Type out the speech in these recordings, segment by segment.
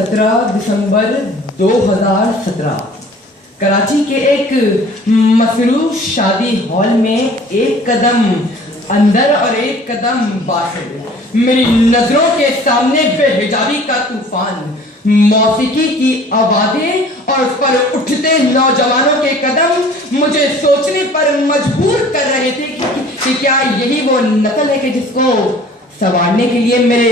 17 दिसंबर 2017 कराची के एक मसरूफ शादी हॉल में एक कदम अंदर और एक कदम बाहर मेरी नजरों के सामने बेहिजाबी का तूफान, मौसीकी की आवाजें और उस पर उठते नौजवानों के कदम मुझे सोचने पर मजबूर कर रहे थे कि क्या यही वो नस्ल है कि जिसको संवारने के लिए मेरे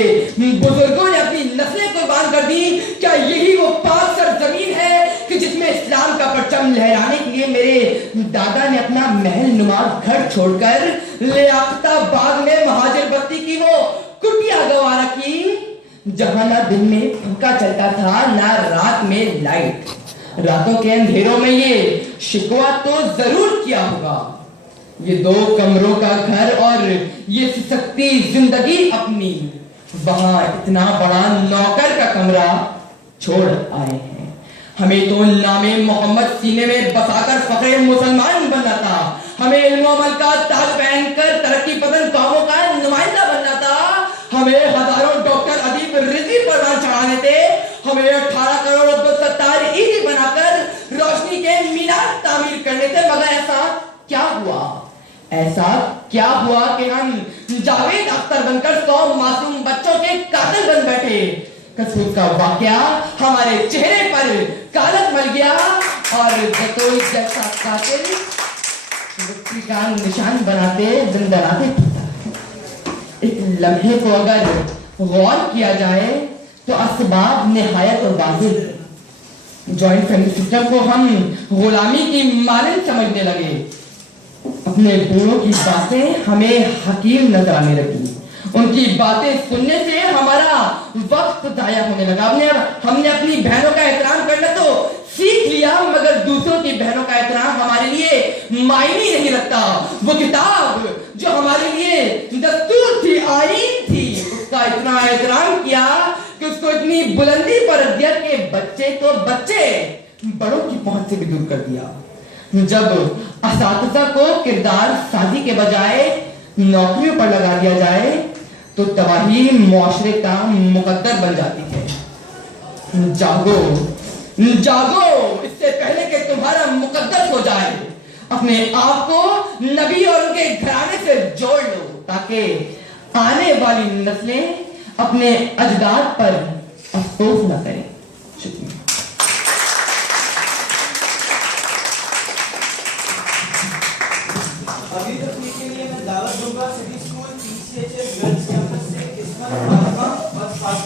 बुजुर्गों ने अपनी नस्लें कुर्बान कर दी। क्या यही वो पाक सरजमीन है कि जिसमें इस्लाम का परचम लहराने के लिए मेरे दादा ने अपना महल नुमा घर छोड़कर लियाकताबाद में महाजिर बस्ती की वो कुटिया गंवा रखी, जहां ना दिन में पंखा चलता था ना रात में लाइट। रातों के अंधेरों में ये शिकवा तो जरूर किया होगा, ये 2 कमरों का घर और ये सिसकती जिंदगी अपनी, वहां इतना बड़ा नौकर का कमरा छोड़ आए हैं। हमें तो नामे मोहम्मद सीने में बसाकर फखरे मुसलमान बनना था, हमें इल्म अमल का ताज पहनकर तरक्की पसंद कौमों का नुमाइंदा बनना था, हमें हजारों डॉक्टर अदीब रिजी परवान चढ़ाने थे, हमें 18 करोड़ अब्दुल ईदी बनाकर रोशनी के मीनार तामीर करने थे। मगर ऐसा क्या हुआ, ऐसा क्या हुआ कि हम जावेद अख्तर बनकर 100 मासूम बच्चों के कातिल बन बैठे। कसूर का वाकया हमारे चेहरे पर कालक मल गया और जतोई जैसा कातिल मृत्यु का निशान बनाते दंडनाते फिरता। इस लम्हे को अगर गौर किया जाए तो असबाब निहायत और वाजिब। जॉइंट फैमिली सिस्टम को हम गुलामी की मानंद समझने लगे, अपने बूढ़ों की बातें हमें हकीम नजर आने लगी, उनकी बातें सुनने से हमारा वक्त जाया होने लगा। हमने अपनी बहनों का एहतराम करना तो सीख लिया, मगर दूसरों की बहनों का एहतराम हमारे लिए मायने नहीं रखता। वो किताब जो हमारे लिए दस्तूर थी, आईन थी, उसका इतना एहतराम किया कि उसको इतनी बुलंदी पर रख दिया कि बच्चे तो बच्चे बड़ों की पहुंच से भी दूर कर दिया। जब असातिज़ा को किरदार साजी के बजाय नौकरियों पर लगा दिया जाए तो तबाही मुआशरे का मुकद्दर बन जाती है। जागो जागो, इससे पहले कि तुम्हारा मुकद्दर हो जाए। अपने आप को नबी और उनके घराने से जोड़ लो ताकि आने वाली नस्लें अपने अजदाद पर अफसोस न करें। शुक्रिया। अभी तक के लिए मैं दावत दूंगा city school PCHS girls campus से किस्मत